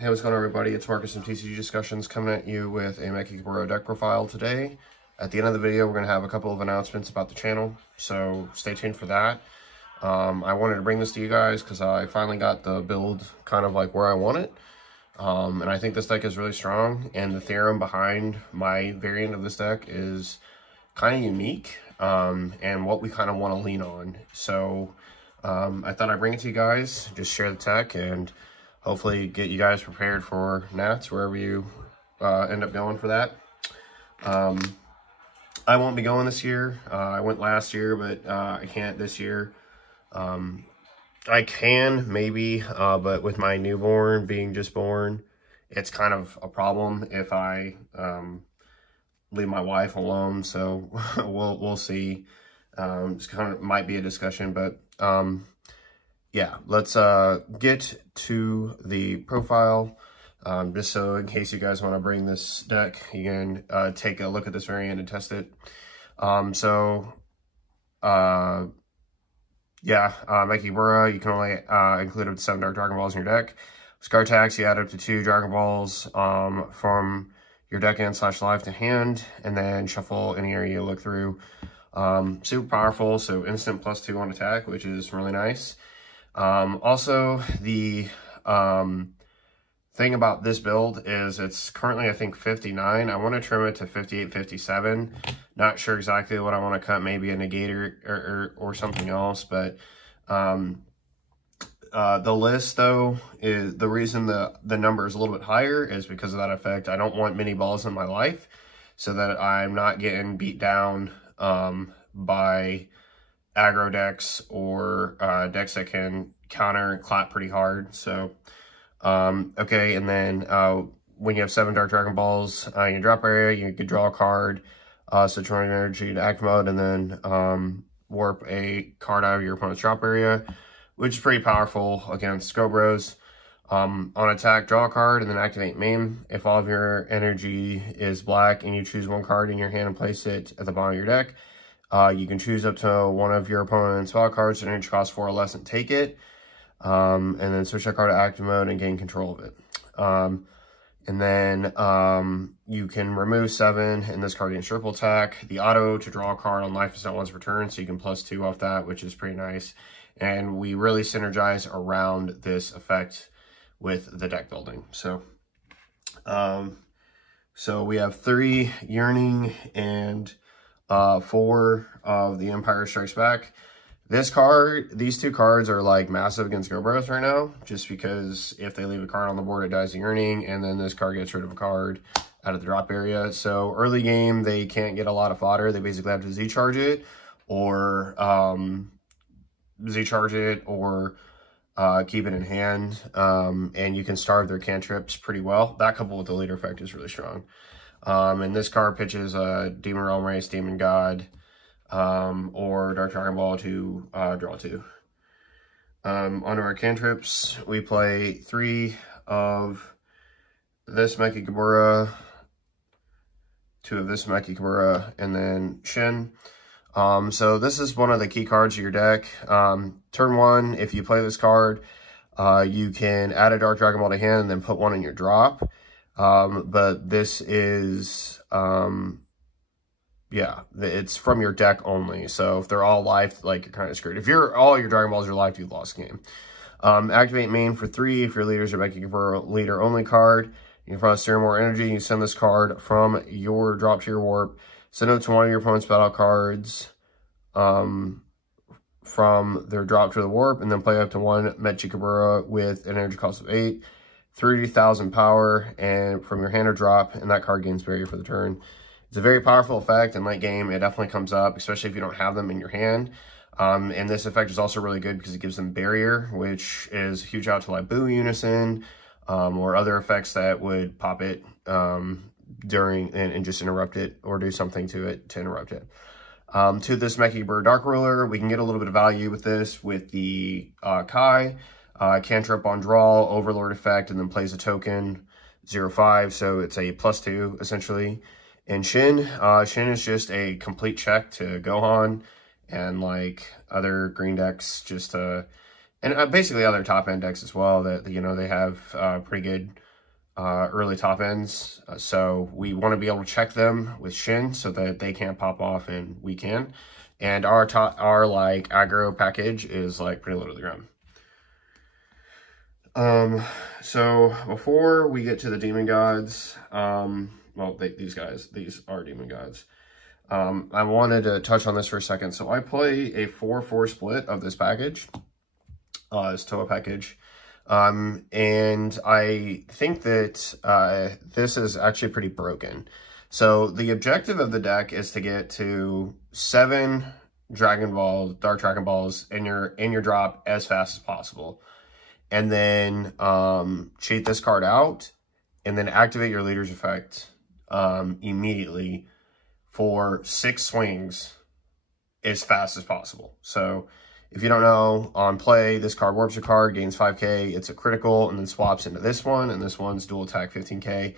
Hey, what's going on, everybody? It's Marcus from TCG Discussions coming at you with a Mechikabura deck profile today. At the end of the video, we're going to have a couple of announcements about the channel, so stay tuned for that. I wanted to bring this to you guys because I finally got the build kind of like where I want it. And I think this deck is really strong, and the theorem behind my variant of this deck is kind of unique, and what we kind of want to lean on. So I thought I'd bring it to you guys, just share the tech, and hopefully get you guys prepared for Nats, wherever you end up going for that. I won't be going this year. I went last year, but I can't this year. I can, maybe, but with my newborn being just born, it's kind of a problem if I leave my wife alone, so we'll see. It's kind of might be a discussion, but yeah, let's get to the profile. Just so in case you guys want to bring this deck, you can take a look at this variant and test it. Yeah, Mechikabura, you can only include up to 7 Dark Dragon Balls in your deck. Scar attacks, you add up to 2 Dragon Balls from your deck end / live to hand, and then shuffle any area you look through. Super powerful, so instant +2 on attack, which is really nice. Also, the thing about this build is it's currently, I think, 59. I want to trim it to 58, 57. Not sure exactly what I want to cut, maybe a negator or something else, but the list, though, is the reason the number is a little bit higher is because of that effect. I don't want many balls in my life so that I'm not getting beat down by aggro decks or decks that can counter and clap pretty hard. So okay, and then when you have 7 Dark Dragon Balls in your drop area, you could draw a card, switch one energy to active mode, and then warp a card out of your opponent's drop area, which is pretty powerful against Scobros. On attack, draw a card and then activate main. If all of your energy is black and you choose one card in your hand and place it at the bottom of your deck, you can choose up to one of your opponent's spell cards that energy costs 4 or less and take it. And then switch that card to active mode and gain control of it. And then you can remove 7 and this card gains triple attack. The auto to draw a card on life is not once per turn, so you can +2 off that, which is pretty nice. And we really synergize around this effect with the deck building. So so we have 3 Yearning and 4 of the Empire Strikes Back. This card, these 2 cards are like massive against Go-Bros right now, just because if they leave a card on the board, it dies the Yearning, and then this card gets rid of a card out of the drop area. So early game, they can't get a lot of fodder. They basically have to Z-charge it, or keep it in hand, and you can starve their cantrips pretty well. That coupled with the leader effect is really strong. And this card pitches a Demon Realm Race, Demon God, or Dark Dragon Ball to draw 2. Onto our cantrips, we play 3 of this Mechikabura, 2 of this Mechikabura, and then Shin. So this is one of the key cards of your deck. Turn 1, if you play this card, you can add a Dark Dragon Ball to hand and then put 1 in your drop. But this is, yeah, it's from your deck only. So if they're all life, like, you're kind of screwed. If all your Dragon Balls are life, you've lost the game. Activate main for 3. If your leaders are making for a leader only card, you can find Serum more energy. You send this card from your drop to your warp. Send it to one of your opponent's battle cards from their drop to the warp, and then play up to 1 Mechikabura with an energy cost of 8, 30,000 power, and from your hand or drop, and that card gains barrier for the turn. It's a very powerful effect in late game. It definitely comes up, especially if you don't have them in your hand. And this effect is also really good because it gives them barrier, which is huge out to like Boo Unison, or other effects that would pop it during and just interrupt it, or do something to it to interrupt it. To this Mechikabura Dark Ruler, we can get a little bit of value with this with the Kai. Cantrip on draw, Overlord effect, and then plays a token, 0/5, so it's a +2, essentially. And Shin is just a complete check to Gohan, and like other green decks, just and basically other top end decks as well that, you know, they have pretty good early top ends. So we want to be able to check them with Shin so that they can't pop off and we can. And our like aggro package is like pretty low to the ground. So before we get to the demon gods, well, these are demon gods. I wanted to touch on this for a second. So I play a 4-4 split of this package, this Toa package. And I think that this is actually pretty broken. So the objective of the deck is to get to 7 Dark Dragon Balls in your drop as fast as possible. And then cheat this card out, and then activate your leader's effect immediately for 6 swings as fast as possible. So if you don't know, on play, this card warps a card, gains 5k, it's a critical, and then swaps into this one, and this one's dual attack 15k.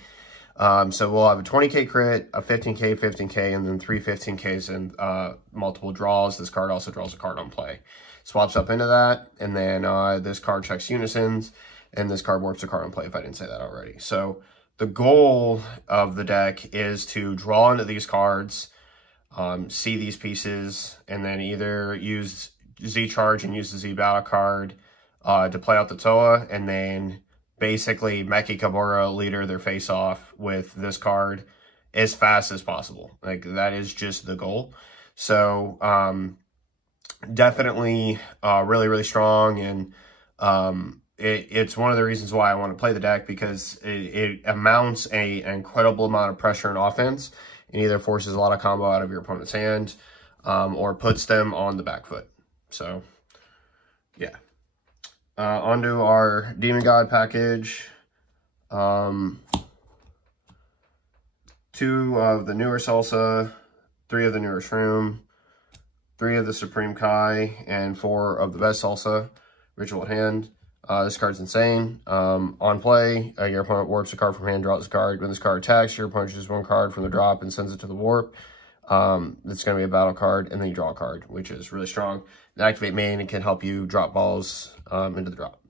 So we'll have a 20k crit, a 15k, 15k, and then 3 15ks and multiple draws. This card also draws a card on play. Swaps up into that, and then this card checks unisons, and this card warps a card on play, if I didn't say that already. So the goal of the deck is to draw into these cards, see these pieces, and then either use Z-Charge and use the Z-Battle card to play out the Toa, and then basically Mechikabura leader their face off with this card as fast as possible. Like, that is just the goal. So definitely really, really strong, and it's one of the reasons why I want to play the deck, because it amounts an incredible amount of pressure and offense, and either forces a lot of combo out of your opponent's hand or puts them on the back foot. So, yeah. Onto our Demon God package. 2 of the newer Salsa, 3 of the newer Shroom, 3 of the Supreme Kai, and 4 of the best Salsa, Ritual at hand. This card's insane. On play, your opponent warps a card from hand, draws a card. When this card attacks, your opponent chooses 1 card from the drop and sends it to the warp. It's going to be a battle card, and then you draw a card, which is really strong. The Activate main, it can help you drop balls into the drop.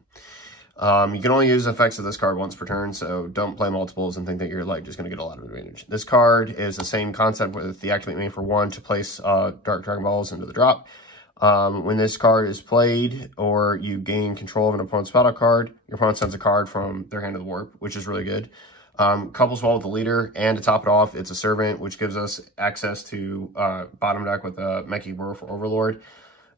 You can only use effects of this card once per turn, so don't play multiples and think that you're like just going to get a lot of advantage. This card is the same concept with the Activate main for 1 to place Dark Dragon Balls into the drop. When this card is played, or you gain control of an opponent's battle card, your opponent sends a card from their hand to the warp, which is really good. Couple swap with the leader, and to top it off, it's a servant, which gives us access to bottom deck with the Mechikabura for Overlord.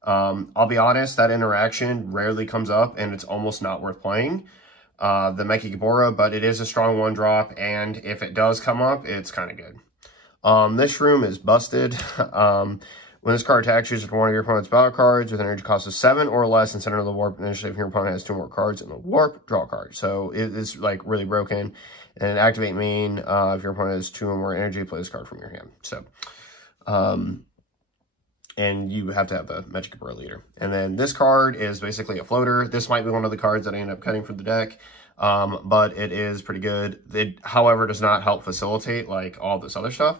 I'll be honest, that interaction rarely comes up, and it's almost not worth playing the Mechikabura, but it is a strong 1-drop, and if it does come up, it's kind of good. This room is busted. When this card attacks, choose one of your opponent's battle cards with an energy cost of 7 or less and send it to the warp. Initially, if your opponent has 2 more cards in the warp, draw a card. So it is like really broken. And Activate main, if your opponent has 2 or more energy, play this card from your hand. So, and you have to have the Mechikabura leader. And then this card is basically a floater. This might be one of the cards that I end up cutting from the deck, but it is pretty good. It, however, does not help facilitate like all this other stuff.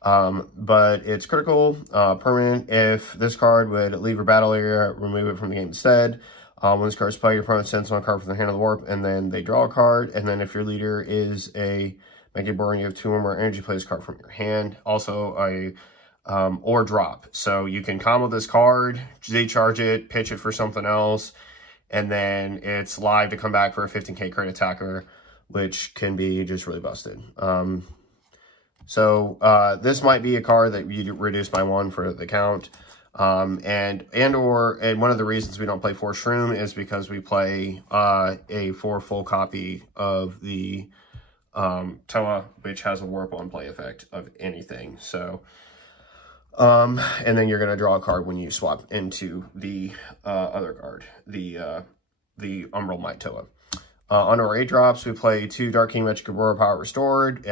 But it's critical, permanent. If this card would leave your battle area, remove it from the game instead. When this card is played, your opponent sends 1 card from the hand of the warp, and then they draw a card. And then if your leader is a Mechikabura and you have 2 or more energy, play this card from your hand. Also a or drop. So you can combo this card, Z-charge it, pitch it for something else, and then it's live to come back for a 15k crit attacker, which can be just really busted. So this might be a card that you reduce by 1 for the count. And one of the reasons we don't play 4 Shroom is because we play a 4 full copy of the Toa, which has a warp on play effect of anything. So and then you're going to draw a card when you swap into the other card, the Umbral Might Toa. On our 8 drops, we play 2 Dark King Mechikabura Power Restored.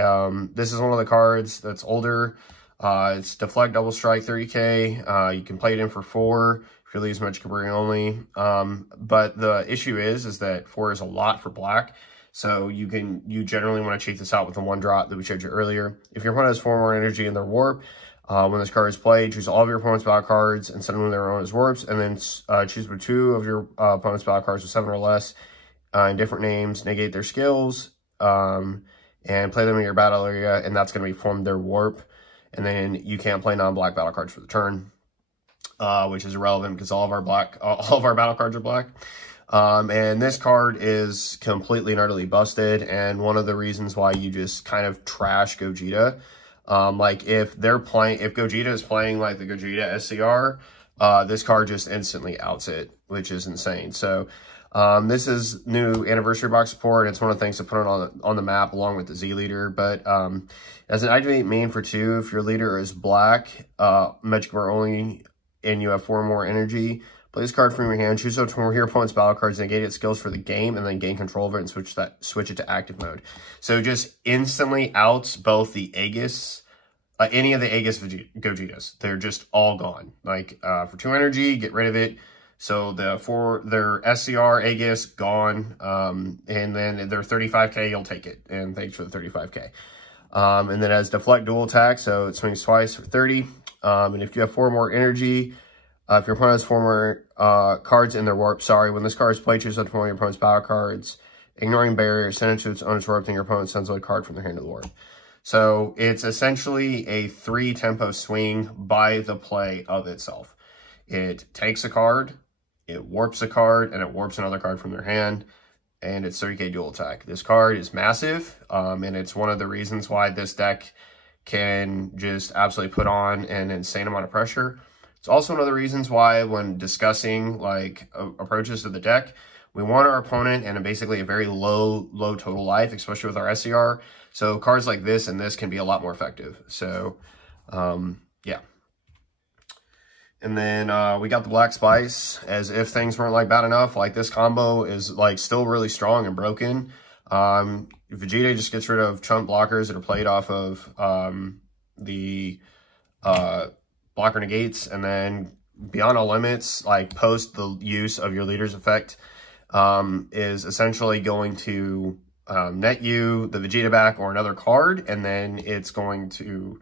This is one of the cards that's older. It's Deflect Double Strike 30k. You can play it in for 4 if you leave Mechikabura only. But the issue is that 4 is a lot for black. So you generally want to cheat this out with the 1-drop that we showed you earlier. If your opponent has 4 more energy in their warp, when this card is played, choose all of your opponent's battle cards and send them to their own as warps, and then choose for 2 of your opponent's battle cards with 7 or less in different names, negate their skills, and play them in your battle area, and that's going to be form their warp. And then you can't play non-black battle cards for the turn, which is irrelevant because all of our battle cards are black. And this card is completely and utterly busted, and one of the reasons why you just kind of trash Gogeta. Like if Gogeta is playing like the Gogeta SCR, this card just instantly outs it, which is insane. So this is new anniversary box support. It's one of the things to put on the map along with the Z leader. But as an activate main for 2, if your leader is black, Mechikabura only, and you have 4 more energy, play this card from your hand, choose up to one of your opponent's battle cards, negate its skills for the game, and then gain control of it and switch it to active mode. So just instantly outs both the Aegis, any of the Aegis Gogetas. They're just all gone. Like for 2 energy, get rid of it. So their SCR Aegis gone, and then their 35k, you'll take it. And thanks for the 35k. And then as deflect dual attack, so it swings twice for 30. And if you have 4 more energy, if your opponent has 4 more cards in their warp, when this card is played, choose up to one of your opponent's battle cards, ignoring barrier, send it to its owner's warp, then your opponent sends a card from their hand to the warp. So it's essentially a 3 tempo swing by the play of itself. It takes a card, it warps a card, and it warps another card from their hand, and it's 30k dual attack. This card is massive, and it's one of the reasons why this deck can just absolutely put on an insane amount of pressure. It's also one of the reasons why when discussing like approaches to the deck, we want our opponent in basically a very low total life, especially with our SCR. So cards like this and this can be a lot more effective. So, yeah. And then we got the Black Spice, as if things weren't like bad enough. Like this combo is like still really strong and broken. Vegeta just gets rid of chump blockers that are played off of the blocker negates, and then Beyond All Limits, like post the use of your leader's effect, is essentially going to net you the Vegeta back or another card, and then it's going to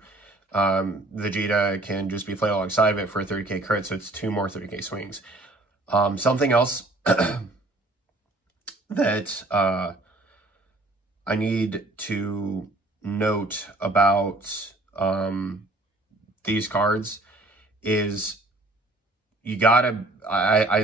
Vegeta can just be played alongside of it for a 30k crit, so it's 2 more 30k swings. Something else that I need to note about these cards is you gotta,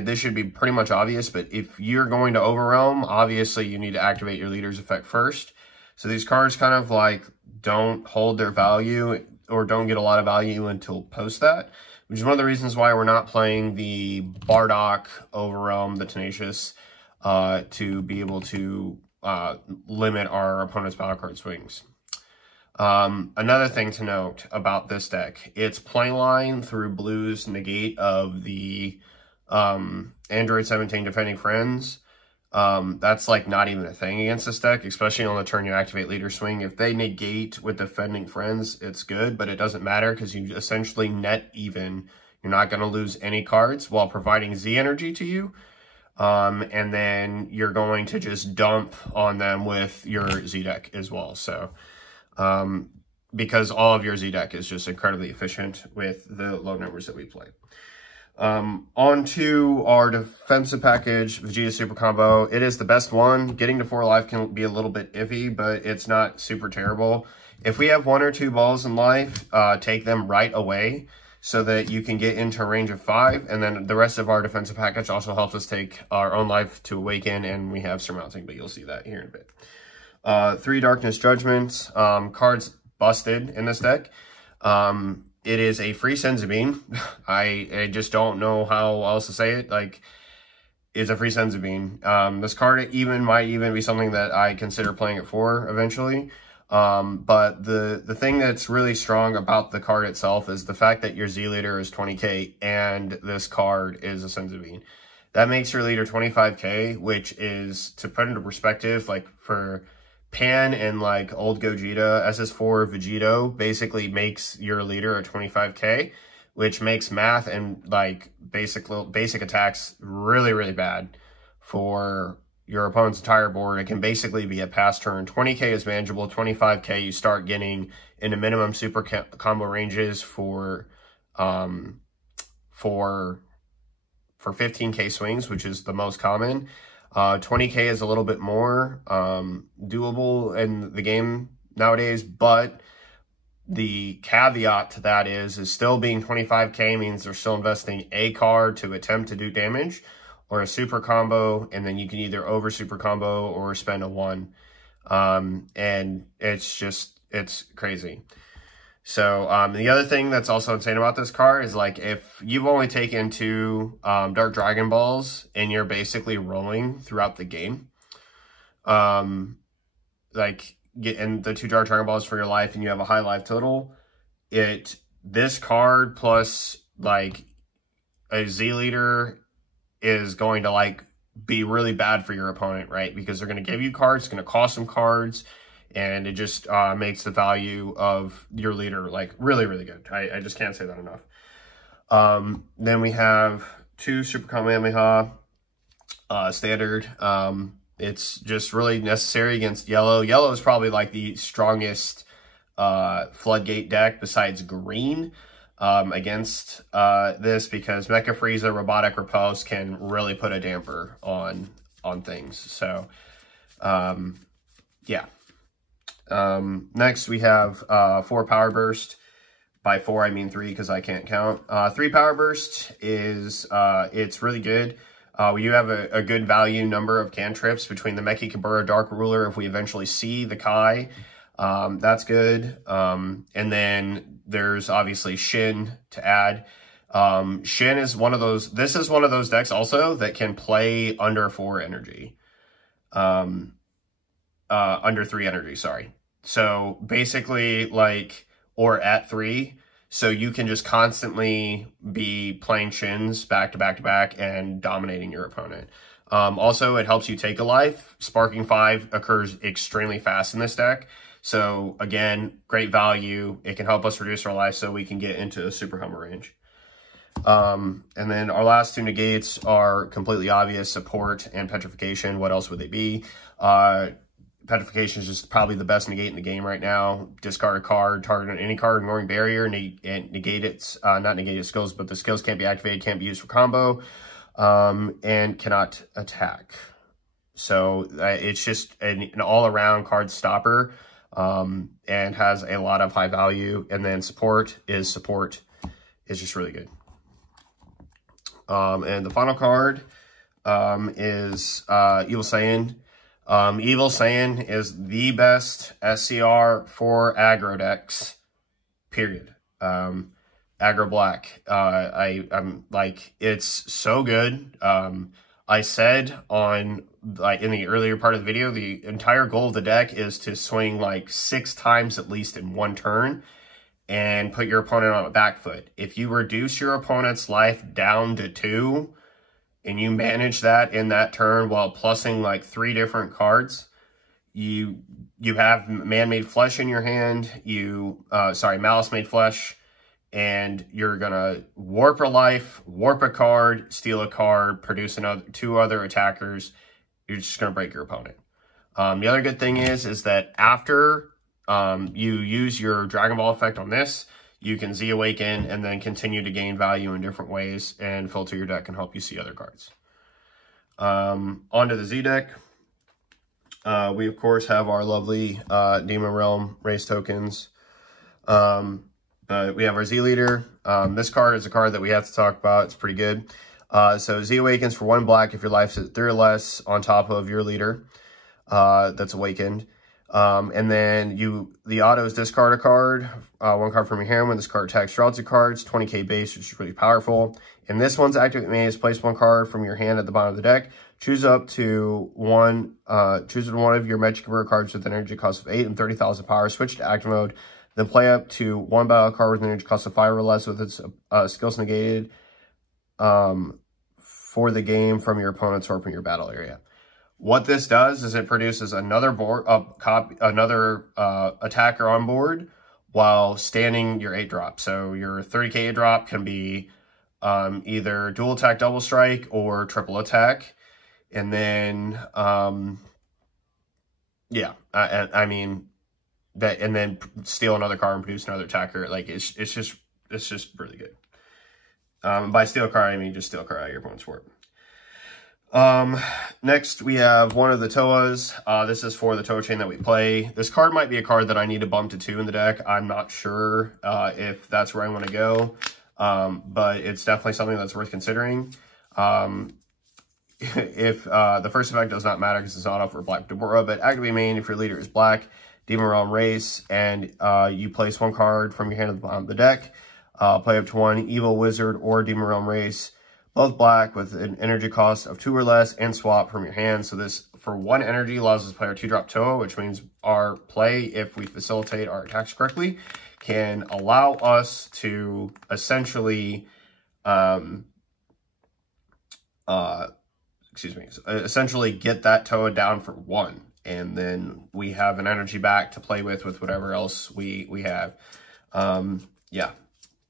this should be pretty much obvious, but if you're going to Overwhelm, obviously you need to activate your leader's effect first. So these cards kind of like don't hold their value or don't get a lot of value until post that, which is one of the reasons why we're not playing the Bardock, Overwhelm, the Tenacious, to be able to limit our opponent's battle card swings. Another thing to note about this deck, it's playline through Blue's negate of the Android 17 Defending Friends. That's like not even a thing against this deck, especially on the turn you activate Leader Swing. If they negate with Defending Friends, it's good, but it doesn't matter because you essentially net even. You're not going to lose any cards while providing Z energy to you. And then you're going to just dump on them with your Z deck as well. So, because all of your Z deck is just incredibly efficient with the low numbers that we play. On to our defensive package, Vegeta Super Combo. It is the best one. Getting to 4 life can be a little bit iffy, but it's not super terrible. If we have 1 or 2 balls in life, take them right away so that you can get into a range of 5. And then the rest of our defensive package also helps us take our own life to awaken, and we have Surmounting, but you'll see that here in a bit. 3 Darkness Judgments. Cards busted in this deck. It is a free Senzu I just don't know how else to say it. Like, it's a free Senzu This card might even be something that I consider playing it for eventually. But the thing that's really strong about the card itself is the fact that your Z leader is 20k and this card is a Senzu. That makes your leader 25k, which is, to put into perspective, like for Pan and like old Gogeta, SS4 Vegito basically makes your leader a 25k, which makes math and like basic attacks really, really bad for your opponent's entire board. It can basically be a pass turn. 20k is manageable. 25k you start getting into minimum super combo ranges for 15k swings, which is the most common. 20k is a little bit more doable in the game nowadays, but the caveat to that is still being 25k means they're still investing a card to attempt to do damage, or a super combo, and then you can either over super combo or spend a 1. And it's crazy. So the other thing that's also insane about this card is, like, if you've only taken 2 Dark Dragon Balls and you're basically rolling throughout the game, like, getting the 2 Dark Dragon Balls for your life and you have a high life total, this card plus, like, a Z leader is going to, like, be really bad for your opponent, right? Because they're going to give you cards, it's going to cost them cards, and it just makes the value of your leader, like, really, really good. I just can't say that enough. Then we have 2 Super Kamehameha standard. It's just really necessary against yellow. Yellow is probably, like, the strongest floodgate deck besides green against this, because Mecha Frieza Robotic Repulse can really put a damper on things. So, yeah. Next we have 4 Power Burst. By 4 I mean 3 because I can't count. 3 Power Burst is it's really good. We do have a good value number of cantrips between the Mechikabura Dark Ruler if we eventually see the Kai. That's good. And then there's obviously Shin to add. Shin is one of those, this is one of those decks also that can play under 4 energy. Under 3 energy, sorry. So basically, like, or at 3. So you can just constantly be playing Shins back to back to back and dominating your opponent. Also, it helps you take a life. Sparking 5 occurs extremely fast in this deck. So again, great value. It can help us reduce our life so we can get into a super Hummer range. And then our last 2 negates are completely obvious: support and petrification. What else would they be? Petrification is just probably the best negate in the game right now. Discard a card, target any card, ignoring barrier, and negate its, not negate its skills, but the skills can't be activated, can't be used for combo, and cannot attack. So it's just an all-around card stopper, and has a lot of high value. And then support is just really good. And the final card is Evil Saiyan. Evil Saiyan is the best SCR for aggro decks, period. Aggro black. I'm like, it's so good. I said on, like, in the earlier part of the video, the entire goal of the deck is to swing like 6 times at least in 1 turn and put your opponent on a back foot. If you reduce your opponent's life down to 2, and you manage that in that turn while plussing like 3 different cards, you have Man-Made Flesh in your hand, Malice-Made Flesh, and you're gonna warp a life, warp a card, steal a card, produce 2 other attackers. You're just gonna break your opponent. The other good thing is that after you use your Dragon Ball effect on this, you can Z Awaken and then continue to gain value in different ways and filter your deck and help you see other cards. Onto the Z deck. We, of course, have our lovely Demon Realm race tokens. We have our Z Leader. This card is a card that we have to talk about. It's pretty good. So Z Awakens for 1 black if your life's at 3 or less on top of your leader that's awakened. And then the autos discard a card, 1 card from your hand. When this card attacks, draw 2 cards, 20k base, which is really powerful. And this one's active is place 1 card from your hand at the bottom of the deck. Choose up to one of your Mechikabura cards with an energy cost of 8 and 30,000 power. Switch to active mode. Then play up to 1 battle card with an energy cost of 5 or less with its skills negated for the game from your opponent's or from your battle area. What this does is it produces another attacker on board while standing your 8 drop. So your 30k 8 drop can be either dual attack, double strike, or triple attack. And then, yeah, I mean that, and then steal another card and produce another attacker. Like it's just really good. By steal a card, I mean just steal a card out of your opponent's board. Next we have one of the Toas. This is for the Toa chain that we play. This card might be a card that I need to bump to 2 in the deck. I'm not sure if that's where I want to go, but it's definitely something that's worth considering. If the first effect does not matter because it's not off for Black Deborah, but activate main if your leader is Black, Demon Realm Race, and you place 1 card from your hand to the bottom of the deck. Play up to 1 Evil Wizard or Demon Realm Race, both black with an energy cost of 2 or less, and swap from your hand. So this, for 1 energy, allows us to play our 2-drop Toa, which means our play, if we facilitate our attacks correctly, can allow us to essentially, essentially get that Toa down for 1. And then we have an energy back to play with whatever else we have. Yeah,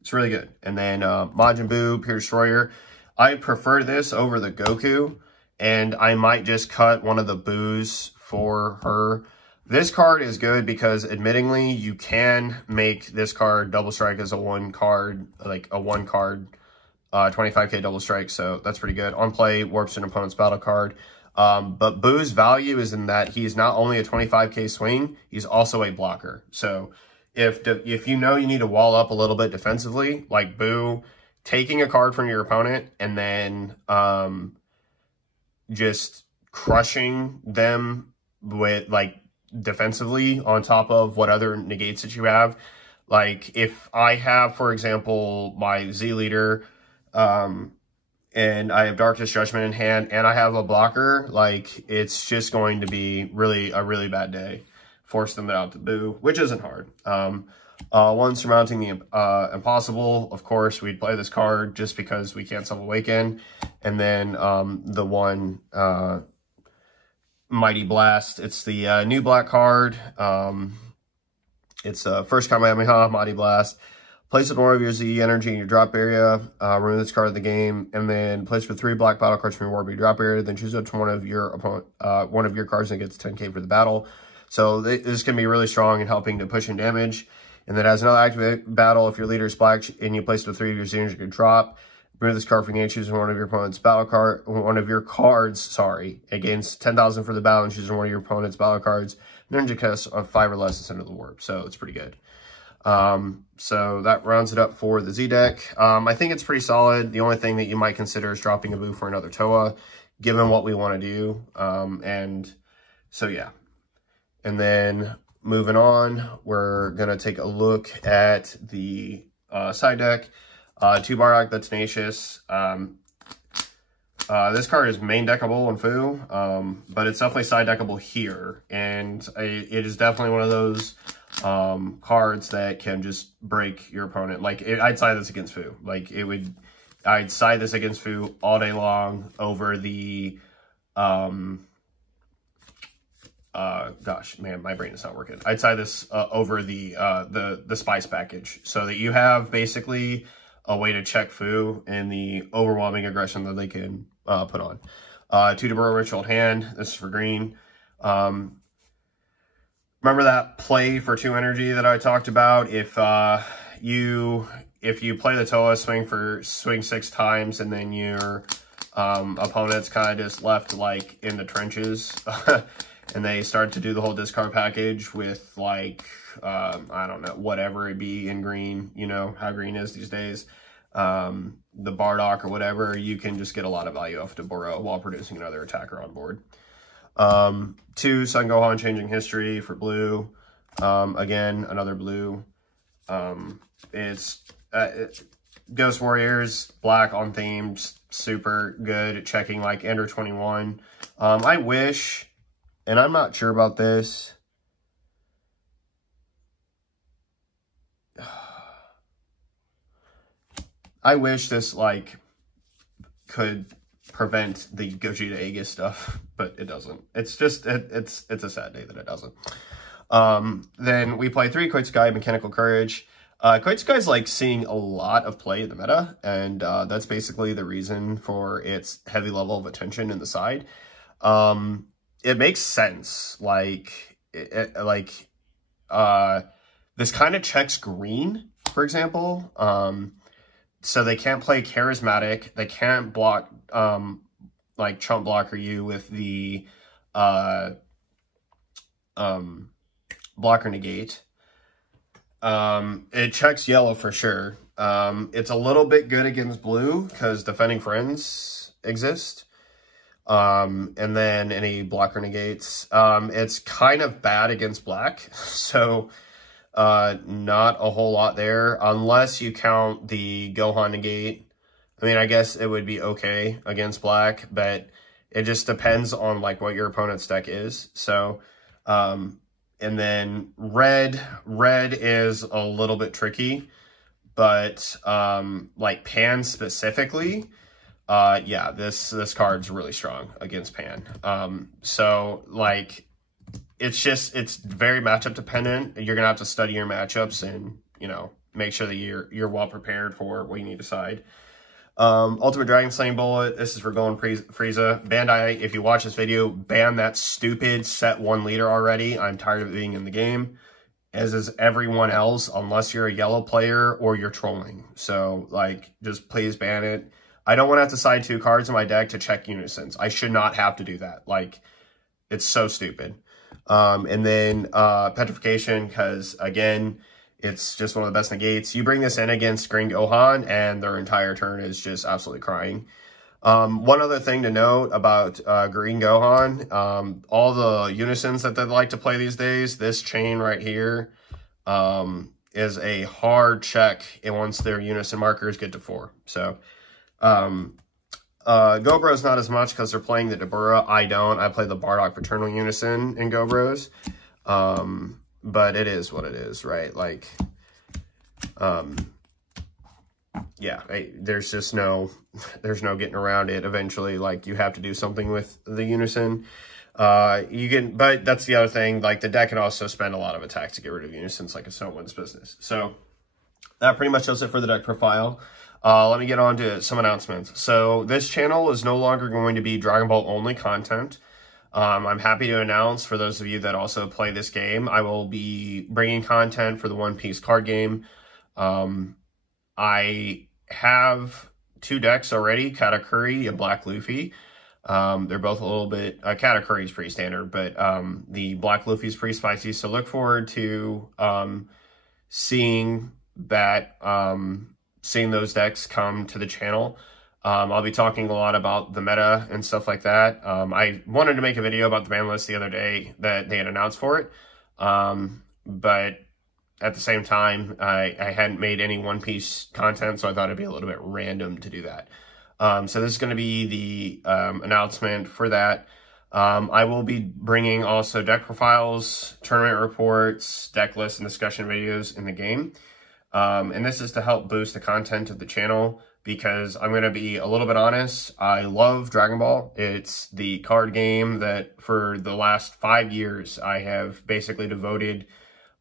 it's really good. And then Majin Buu, Pure Destroyer. I prefer this over the Goku, and I might just cut one of the Boos for her. This card is good because, admittingly, you can make this card double strike as a 1 card, like a 1 card 25k double strike, so that's pretty good. On play, warps an opponent's battle card. But Boo's value is in that he's not only a 25k swing, he's also a blocker. So if you know you need to wall up a little bit defensively, like Boo, taking a card from your opponent and then just crushing them with, like, defensively on top of what other negates that you have. Like, if I have, for example, my Z leader, and I have Darkest Judgment in hand, and I have a blocker, like, it's just going to be a really bad day. Force them out to Boo, which isn't hard. One, Surmounting the Impossible. Of course, we'd play this card just because we can't Self-Awaken. And then the one, Mighty Blast. It's the new black card. It's first Kamehameha, Mighty Blast. Place it more of your Z energy in your drop area. Remove this card of the game, and then place for 3 black battle cards from your war drop area. Then choose up to one of your opponent, one of your cards and gets 10k for the battle. So this can be really strong in helping to push in damage. And then as another active battle, if your leader is black and you place the 3 of your Z energy, you can drop. Remove this card from your game, choosing one of your opponent's battle card, one of your cards. Sorry, against 10,000 for the battle, and choosing one of your opponent's battle cards. Energy cost of 5 or less to send to the warp. So it's pretty good. So that rounds it up for the Z deck. I think it's pretty solid. The only thing that you might consider is dropping a Boo for another Toa, given what we want to do. And so, yeah. And then moving on, we're going to take a look at the side deck. 2 Bardock the Tenacious. This card is main deckable on Fu, but it's definitely side deckable here. And it is definitely one of those cards that can just break your opponent. Like, I'd side this against Fu. Like, I'd side this against Fu all day long over the, gosh, man, my brain is not working. I'd side this over the spice package, so that you have basically a way to check Fu and the overwhelming aggression that they can put on. 2 Deborah Ritual Hand. This is for green. Remember that play for 2 energy that I talked about? If you play the Toa, swing 6 times, and then your opponent's kind of just left, like, in the trenches, and they start to do the whole discard package with, like, I don't know, whatever it be in green, you know how green is these days, the Bardock or whatever, you can just get a lot of value off Deborah while producing another attacker on board. 2 Son Gohan Changing History for blue. Again, another blue. It's Ghost Warriors, black on themes, super good at checking, like, Ender 21. I wish, and I'm not sure about this, I wish this, like, could prevent the Gogeta Aegis stuff, but it doesn't. It's just, it's a sad day that it doesn't. Then we play 3 Koitsukai Mechanical Courage. Koitsukai is, like, seeing a lot of play in the meta, and that's basically the reason for its heavy level of attention in the side. It makes sense. Like, this kind of checks green, for example. So they can't play Charismatic. They can't block, like chump blocker you with the blocker negate. It checks yellow for sure. It's a little bit good against blue because defending friends exist. And then any blocker negates. It's kind of bad against black, so not a whole lot there unless you count the Gohan negate. I mean, I guess it would be okay against black, but it just depends on like what your opponent's deck is. So and then red is a little bit tricky, but like Pan specifically, yeah, this card's really strong against Pan. So like it's very matchup dependent. You're gonna have to study your matchups and, you know, make sure that you're well prepared for what you need to decide. Ultimate Dragon Slaying Bullet, this is for Golden Frieza. Bandai, if you watch this video, ban that stupid set 1 liter already. I'm tired of it being in the game, as is everyone else, unless you're a yellow player or you're trolling. So, like, just please ban it. I don't want to have to side 2 cards in my deck to check unisons. I should not have to do that. Like, it's so stupid. And then Petrification, because, again, it's just one of the best negates. You bring this in against Green Gohan, and their entire turn is just absolutely crying. One other thing to note about Green Gohan, all the unisons that they like to play these days, this chain right here is a hard check once their unison markers get to 4. So, Gobro's not as much because they're playing the Dabura. I don't. I play the Bardock Paternal unison in Gobro's. But it is what it is, right? Like, yeah, there's just there's no getting around it. Eventually, like, you have to do something with the unison. But that's the other thing. Like, the deck can also spend a lot of attacks to get rid of unisons, like it's no one's business. So that pretty much does it for the deck profile. Let me get on to some announcements. So this channel is no longer going to be Dragon Ball only content. I'm happy to announce, for those of you that also play this game, I will be bringing content for the One Piece card game. I have 2 decks already, Katakuri and Black Luffy. They're both a little bit, Katakuri is pretty standard, but the Black Luffy is pretty spicy, so look forward to seeing those decks come to the channel. I'll be talking a lot about the meta and stuff like that. I wanted to make a video about the ban list the other day that they had announced for it. But at the same time, I hadn't made any One Piece content, so I thought it'd be a little bit random to do that. So this is going to be the announcement for that. I will be bringing also deck profiles, tournament reports, deck lists, and discussion videos in the game. And this is to help boost the content of the channel, because I'm going to be a little bit honest, I love Dragon Ball. It's the card game that for the last 5 years I have basically devoted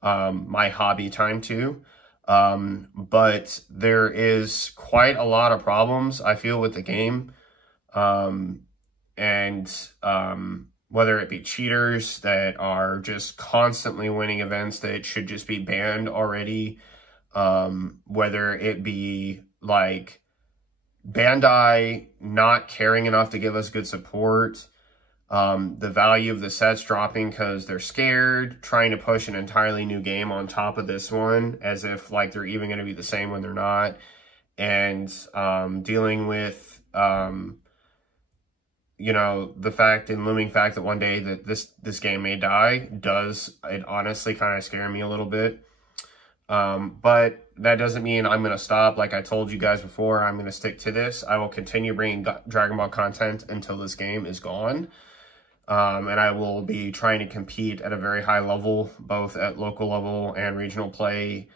my hobby time to. But there is quite a lot of problems, I feel, with the game. Whether it be cheaters that are just constantly winning events that should just be banned already, whether it be like Bandai not caring enough to give us good support, the value of the sets dropping because they're scared, trying to push an entirely new game on top of this one as if like they're even going to be the same when they're not, and dealing with you know, the looming fact that one day that this game may die it honestly kind of scare me a little bit. But that doesn't mean I'm going to stop. Like I told you guys before, I'm going to stick to this. I will continue bringing Dragon Ball content until this game is gone. And I will be trying to compete at a very high level, both at local level and regional play,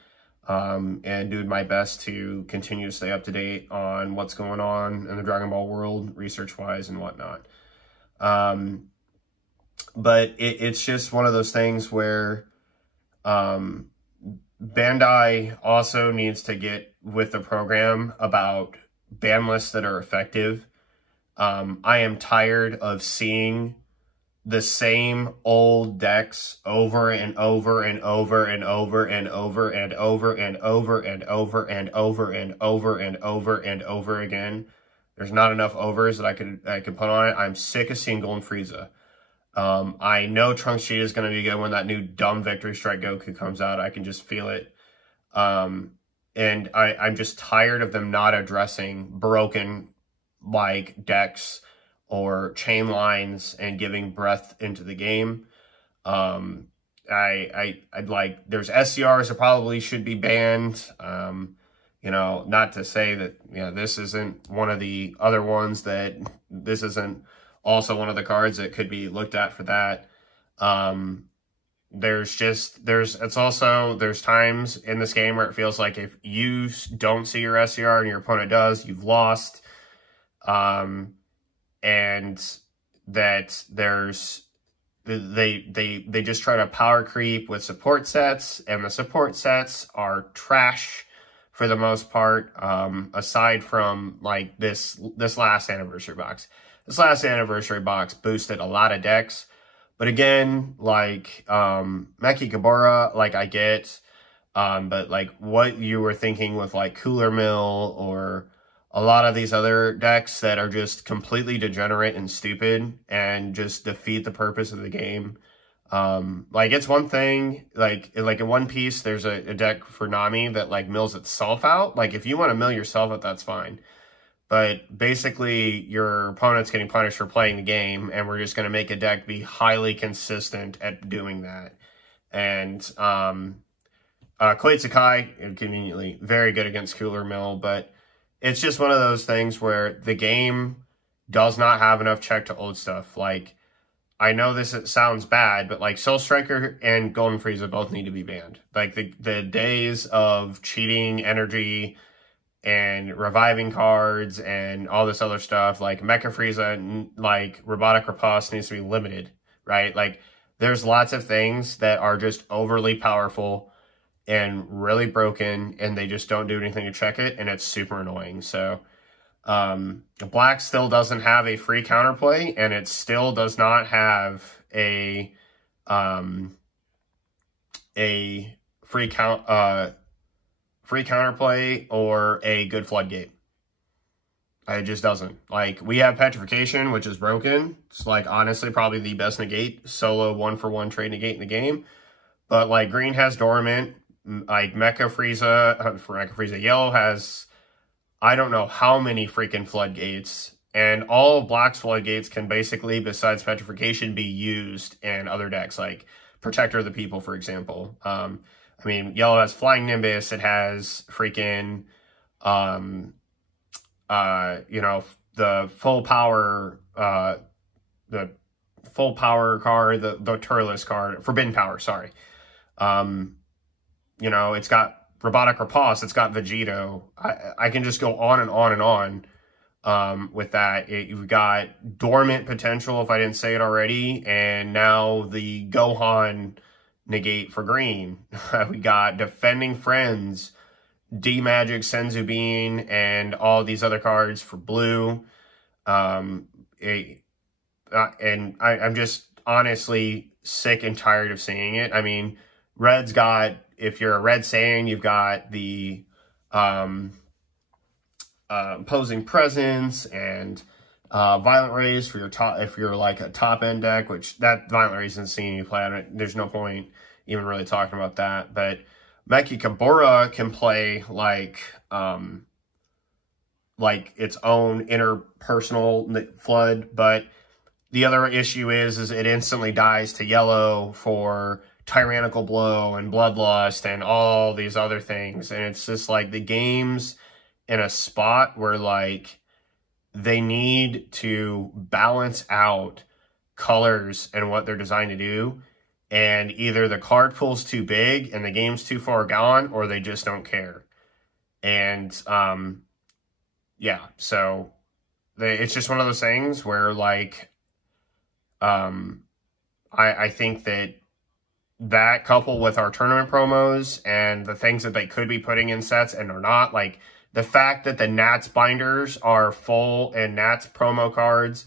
and do my best to continue to stay up to date on what's going on in the Dragon Ball world, research-wise and whatnot. But it's just one of those things where Bandai also needs to get with the program about ban lists that are effective. I am tired of seeing the same old decks over and over and over and over and over and over and over and over and over and over and over and over again. There's not enough overs that I could put on it. I'm sick of seeing Golden Frieza. I know Trunks Cheetah is going to be good when that new dumb Victory Strike Goku comes out. I can just feel it. And I'm just tired of them not addressing broken, like, decks or chain lines and giving breadth into the game. I'd like, there's SCRs that probably should be banned. You know, not to say that, you know, this isn't one of the other ones that, this isn't also one of the cards that could be looked at for that. There's times in this game where it feels like if you don't see your SCR and your opponent does, you've lost. And that they just try to power creep with support sets, and the support sets are trash for the most part, aside from, like, this last anniversary box. This last anniversary box boosted a lot of decks, but again, like, Mechikabura, like, I get, but, like, what you were thinking with, like, Cooler Mill or a lot of these other decks that are just completely degenerate and stupid and just defeat the purpose of the game. Like, it's one thing, like in One Piece, there's a deck for Nami that, like, mills itself out. Like, if you want to mill yourself out, that's fine. But basically, your opponent's getting punished for playing the game, and we're just going to make a deck be highly consistent at doing that. And Koei Sakai, conveniently, very good against Cooler Mill, but it's just one of those things where the game does not have enough check to old stuff. Like, I know this sounds bad, but, like, Soul Striker and Golden Frieza both need to be banned. Like, the days of cheating energy and reviving cards and all this other stuff, like Mecha Frieza, like Robotic Riposte needs to be limited, right? Like, there's lots of things that are just overly powerful and really broken, and they just don't do anything to check it, and it's super annoying. So, Black still doesn't have a free counterplay, and it still does not have a free counterplay or a good floodgate. It just doesn't. Like, we have Petrification, which is broken. It's, like, honestly probably the best negate, solo 1-for-1 trade negate in the game. But, like, green has Dormant, like Mecha Frieza, yellow has, I don't know how many freaking floodgates, and all of Black's floodgates can basically, besides Petrification, be used in other decks, like Protector of the People, for example. I mean, yellow has Flying Nimbus, it has freaking, you know, the full power card, the Turles card, Forbidden Power, sorry. You know, it's got Robotic Riposte, it's got Vegito. I can just go on and on and on with that. You've got Dormant potential, if I didn't say it already, and now the Gohan negate for green. We got Defending Friends, D-Magic, Senzu Bean, and all these other cards for blue. And I'm just honestly sick and tired of seeing it. I mean, red's got, if you're a red Saiyan, you've got the Opposing Presence and Violent Rays for your top, if you're like a top end deck, which that Violent Rays isn't seeing you play on it. There's no point even really talking about that. But Mechikabura can play like its own interpersonal flood, but the other issue is it instantly dies to yellow for Tyrannical Blow and Bloodlust and all these other things. And it's just like the game's in a spot where, like, they need to balance out colors and what they're designed to do. And either the card pool's too big and the game's too far gone, or they just don't care. And, yeah, so it's just one of those things where, like, I think that coupled with our tournament promos and the things that they could be putting in sets and are not, like the fact that the Nats binders are full and Nats promo cards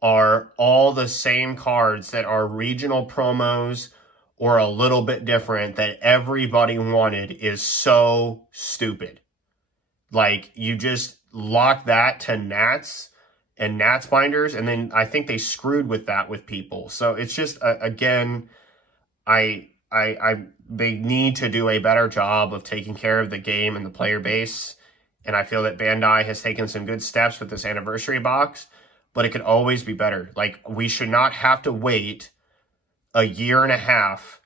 are all the same cards that are regional promos or a little bit different that everybody wanted is so stupid. Like, you just, lock that to Nats and Nats binders, and then I think they screwed with that with people. So it's just, again, they need to do a better job of taking care of the game and the player base. And I feel that Bandai has taken some good steps with this anniversary box, but it could always be better. Like, we should not have to wait a year and a half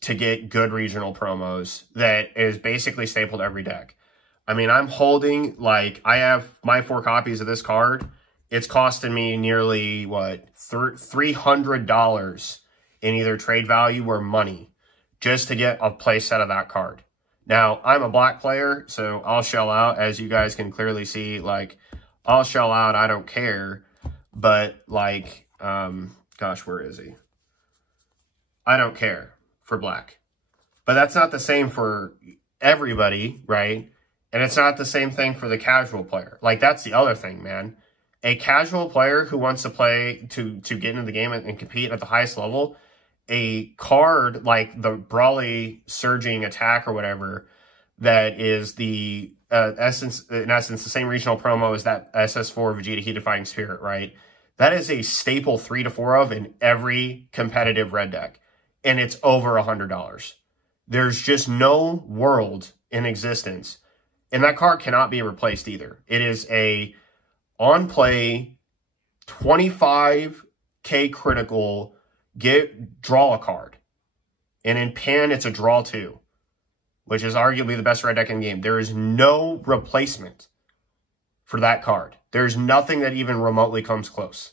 to get good regional promos that is basically stapled every deck. I mean, I'm holding, like, I have my 4 copies of this card. It's costing me nearly, what, $300 in either trade value or money just to get a play set of that card. Now, I'm a black player, so I'll shell out. As you guys can clearly see, like, I'll shell out. I don't care. But, like, gosh, where is he? I don't care for black. But that's not the same for everybody, right? And it's not the same thing for the casual player. Like, that's the other thing, man. A casual player who wants to play, to get into the game and compete at the highest level, a card like the Brawly Surging Attack or whatever, that is the in essence, the same regional promo as that SS4 Vegeta Heat Defying Spirit, right? That is a staple 3 to 4 of in every competitive red deck. And it's over $100. There's just no world in existence. And that card cannot be replaced either. It is a on-play 25k critical, draw a card. And in Pan, it's a draw 2, which is arguably the best red deck in the game. There is no replacement for that card. There's nothing that even remotely comes close.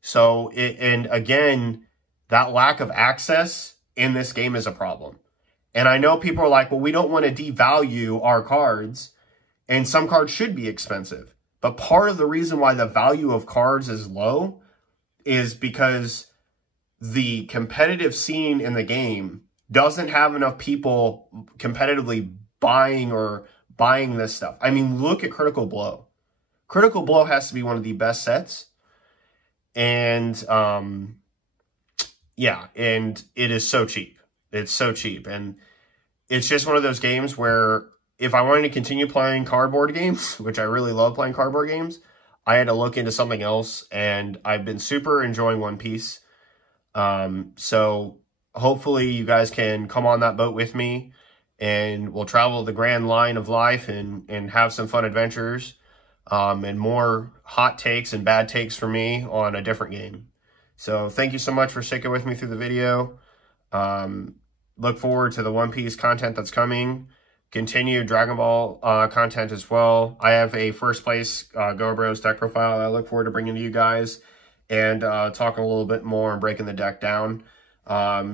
So, and again, that lack of access in this game is a problem. And I know people are like, well, we don't want to devalue our cards, and some cards should be expensive. But part of the reason why the value of cards is low is because the competitive scene in the game doesn't have enough people competitively buying this stuff. I mean, look at Critical Blow. Critical Blow has to be one of the best sets. And, yeah, and it is so cheap. It's so cheap. And it's just one of those games where if I wanted to continue playing cardboard games, which I really love playing cardboard games, I had to look into something else. And I've been super enjoying One Piece. So hopefully you guys can come on that boat with me, and we'll travel the grand line of life and have some fun adventures, and more hot takes and bad takes for me on a different game. So thank you so much for sticking with me through the video. Look forward to the One Piece content that's coming. Continue Dragon Ball content as well. I have a first place Go Bros deck profile I look forward to bringing to you guys, and talking a little bit more and breaking the deck down,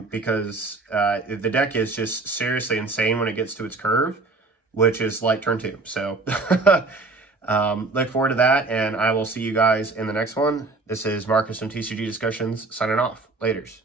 because the deck is just seriously insane when it gets to its curve, which is like turn 2. So look forward to that, and I will see you guys in the next one. This is Marcus from TCG Discussions signing off. Laters.